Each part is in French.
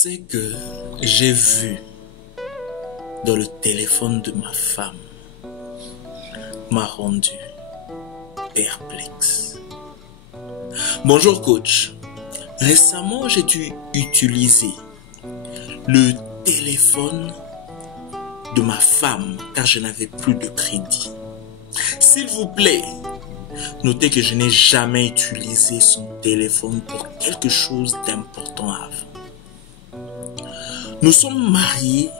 C'est que j'ai vu dans le téléphone de ma femme m'a rendu perplexe. Bonjour coach. Récemment, j'ai dû utiliser le téléphone de ma femme car je n'avais plus de crédit. S'il vous plaît, notez que je n'ai jamais utilisé son téléphone pour quelque chose d'important avant. Nous sommes mariés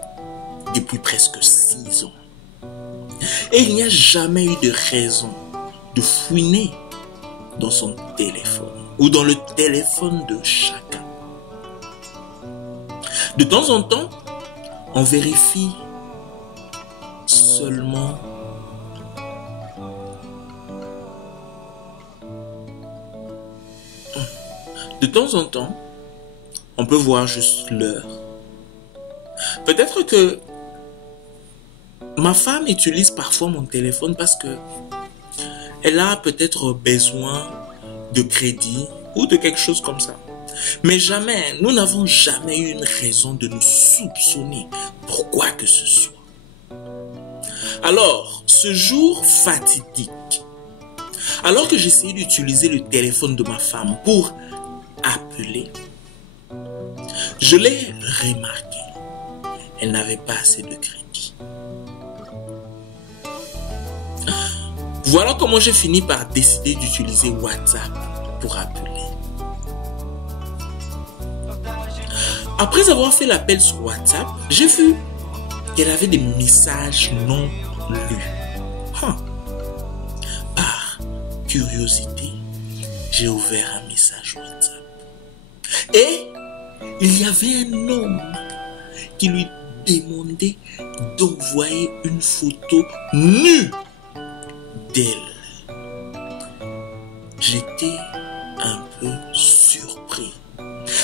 depuis presque 6 ans. Et il n'y a jamais eu de raison de fouiner dans son téléphone ou dans le téléphone de chacun. De temps en temps, on vérifie seulement on peut voir juste l'heure. Peut-être que ma femme utilise parfois mon téléphone parce que elle a peut-être besoin de crédit ou de quelque chose comme ça. Mais jamais, nous n'avons jamais eu une raison de nous soupçonner pour quoi que ce soit. Alors, ce jour fatidique, alors que j'essayais d'utiliser le téléphone de ma femme pour appeler, je l'ai remarqué. Elle n'avait pas assez de crédit. Voilà comment j'ai fini par décider d'utiliser WhatsApp pour appeler. Après avoir fait l'appel sur WhatsApp, j'ai vu qu'elle avait des messages non lus. Par curiosité, j'ai ouvert un message WhatsApp. Et il y avait un homme qui lui demandait d'envoyer une photo nue d'elle. J'étais un peu surpris.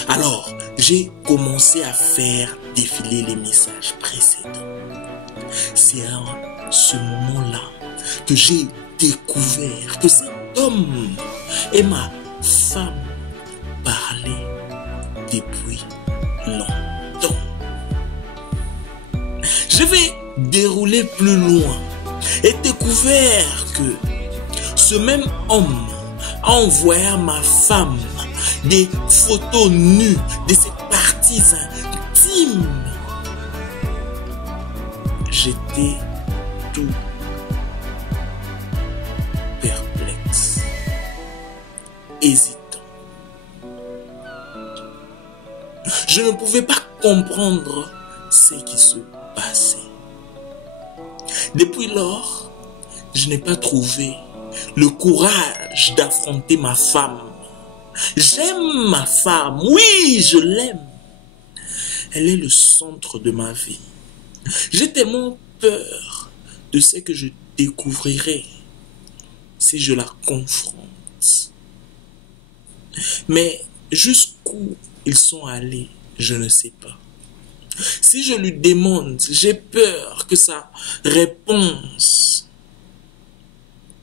Alors, j'ai commencé à faire défiler les messages précédents. C'est à ce moment-là que j'ai découvert que cet homme et ma femme parlaient depuis longtemps. Je vais dérouler plus loin et découvert que ce même homme a envoyé à ma femme des photos nues de ses parties intimes. J'étais tout perplexe, hésitant. Je ne pouvais pas comprendre ce qui se passait. Depuis lors, je n'ai pas trouvé le courage d'affronter ma femme. J'aime ma femme, oui, je l'aime. Elle est le centre de ma vie. J'ai tellement peur de ce que je découvrirai si je la confronte. Mais jusqu'où ils sont allés, je ne sais pas. Si je lui demande, j'ai peur que sa réponse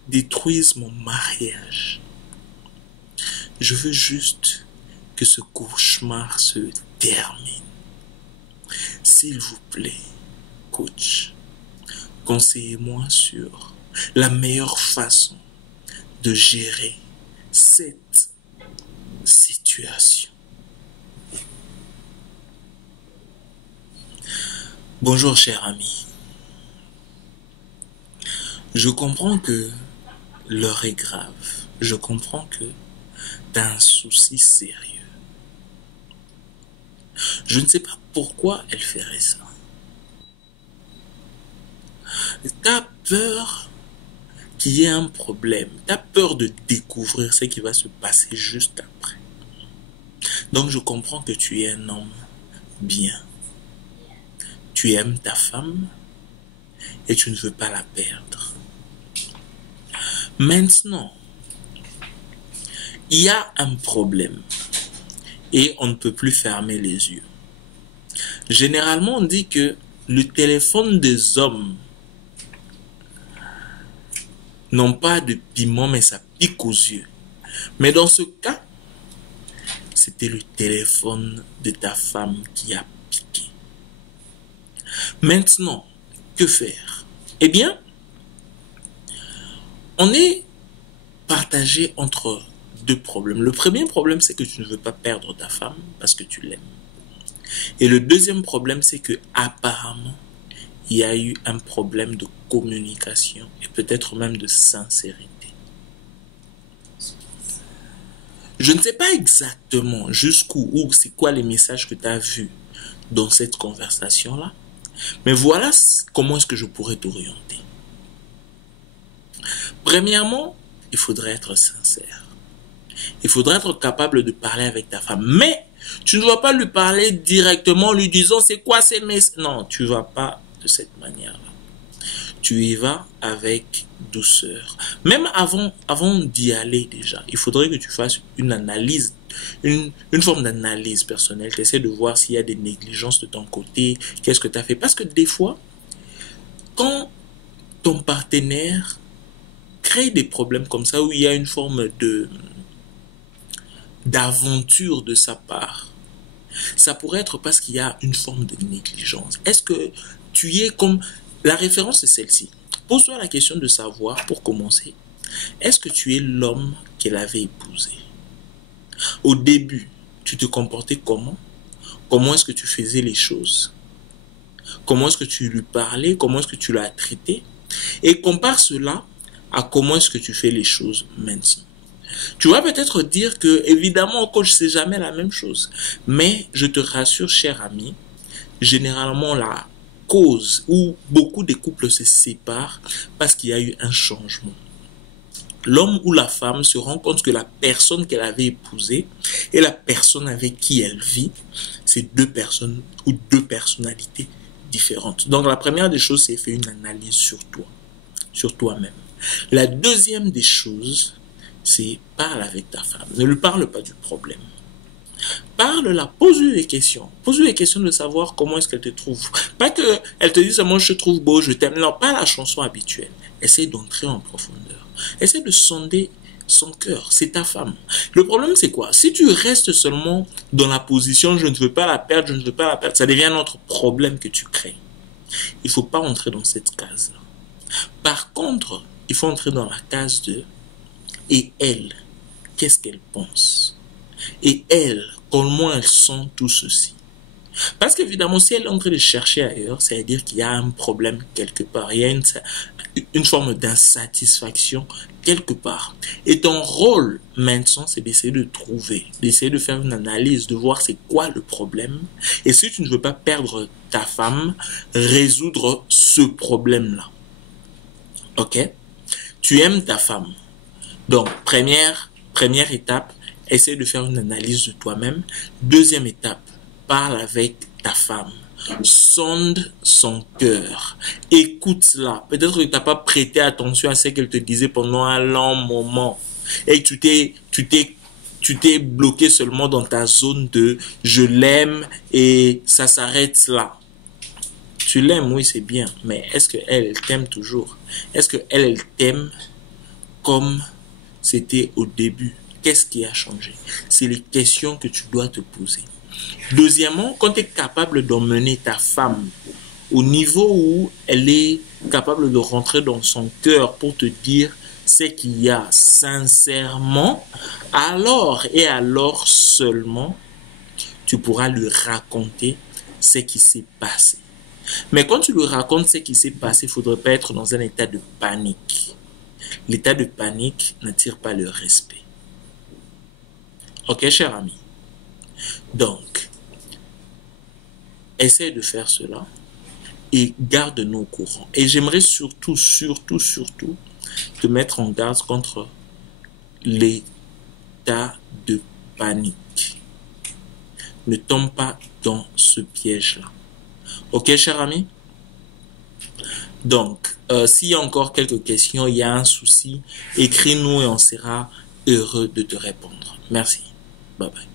détruise mon mariage. Je veux juste que ce cauchemar se termine. S'il vous plaît, coach, conseillez-moi sur la meilleure façon de gérer cette situation. Bonjour cher ami. Je comprends que l'heure est grave. Je comprends que tu as un souci sérieux. Je ne sais pas pourquoi elle ferait ça. Tu as peur qu'il y ait un problème. Tu as peur de découvrir ce qui va se passer juste après. Donc je comprends que tu es un homme bien. Tu aimes ta femme et tu ne veux pas la perdre. Maintenant, il y a un problème et on ne peut plus fermer les yeux. Généralement, on dit que le téléphone des hommes n'ont pas de piment, mais ça pique aux yeux. Mais dans ce cas, c'était le téléphone de ta femme qui a piqué. Maintenant, que faire? Eh bien, on est partagé entre deux problèmes. Le premier problème, c'est que tu ne veux pas perdre ta femme parce que tu l'aimes. Et le deuxième problème, c'est que apparemment, il y a eu un problème de communication et peut-être même de sincérité. Je ne sais pas exactement jusqu'où ou c'est quoi les messages que tu as vus dans cette conversation-là, mais voilà comment est-ce que je pourrais t'orienter. Premièrement, il faudrait être sincère. Il faudrait être capable de parler avec ta femme. Mais tu ne vas pas lui parler directement en lui disant c'est quoi ces messages. Non, tu ne vas pas de cette manière-là. Tu y vas avec douceur. Même avant d'y aller déjà, il faudrait que tu fasses une analyse, une forme d'analyse personnelle. Tu essaies de voir s'il y a des négligences de ton côté, qu'est-ce que tu as fait. Parce que des fois, quand ton partenaire crée des problèmes comme ça, où il y a une forme d'aventure de sa part, ça pourrait être parce qu'il y a une forme de négligence. Est-ce que tu es comme... La référence est celle-ci. Pose-toi la question de savoir, pour commencer, est-ce que tu es l'homme qu'elle avait épousé? Au début, tu te comportais comment? Comment est-ce que tu faisais les choses? Comment est-ce que tu lui parlais? Comment est-ce que tu l'as traité? Et compare cela à comment est-ce que tu fais les choses maintenant. Tu vas peut-être dire que, évidemment, coach, c'est jamais la même chose. Mais je te rassure, cher ami, généralement, la cause où beaucoup de couples se séparent parce qu'il y a eu un changement. L'homme ou la femme se rend compte que la personne qu'elle avait épousée et la personne avec qui elle vit, c'est deux personnes ou deux personnalités différentes. Donc, la première des choses, c'est faire une analyse sur toi, sur toi-même. La deuxième des choses, c'est parle avec ta femme. Ne lui parle pas du problème. Parle-la, pose-lui des questions. Pose-lui des questions de savoir comment est-ce qu'elle te trouve. Pas qu'elle te dise seulement je te trouve beau, je t'aime. Non, pas la chanson habituelle. Essaye d'entrer en profondeur. Essaye de sonder son cœur. C'est ta femme. Le problème, c'est quoi? Si tu restes seulement dans la position je ne veux pas la perdre, je ne veux pas la perdre, ça devient un autre problème que tu crées. Il ne faut pas entrer dans cette case-là. Par contre, il faut entrer dans la case de et elle, qu'est-ce qu'elle pense? Et elle, comment elle sent tout ceci? Parce qu'évidemment, si elle est en train de chercher ailleurs, ça veut dire qu'il y a un problème quelque part. Il y a une forme d'insatisfaction quelque part. Et ton rôle maintenant, c'est d'essayer de trouver, d'essayer de faire une analyse, de voir c'est quoi le problème. Et si tu ne veux pas perdre ta femme, résoudre ce problème-là. Ok? Tu aimes ta femme. Donc, première étape, essaie de faire une analyse de toi-même. Deuxième étape, parle avec ta femme. Sonde son cœur. Écoute-la. Peut-être que tu n'as pas prêté attention à ce qu'elle te disait pendant un long moment. Et tu t'es bloqué seulement dans ta zone de « je l'aime » et ça s'arrête là. Tu l'aimes, oui, c'est bien. Mais est-ce qu'elle t'aime toujours? Est-ce qu'elle t'aime comme c'était au début? Qu'est-ce qui a changé? C'est les questions que tu dois te poser. Deuxièmement, quand tu es capable d'emmener ta femme au niveau où elle est capable de rentrer dans son cœur pour te dire ce qu'il y a sincèrement, alors et alors seulement, tu pourras lui raconter ce qui s'est passé. Mais quand tu lui racontes ce qui s'est passé, il ne faudrait pas être dans un état de panique. L'état de panique n'attire pas le respect. Ok, cher ami? Donc, essaie de faire cela et garde-nous au courant. Et j'aimerais surtout te mettre en garde contre l'état de panique. Ne tombe pas dans ce piège-là. Ok, cher ami? Donc, s'il y a encore quelques questions, il y a un souci, écris-nous et on sera heureux de te répondre. Merci. Bye bye.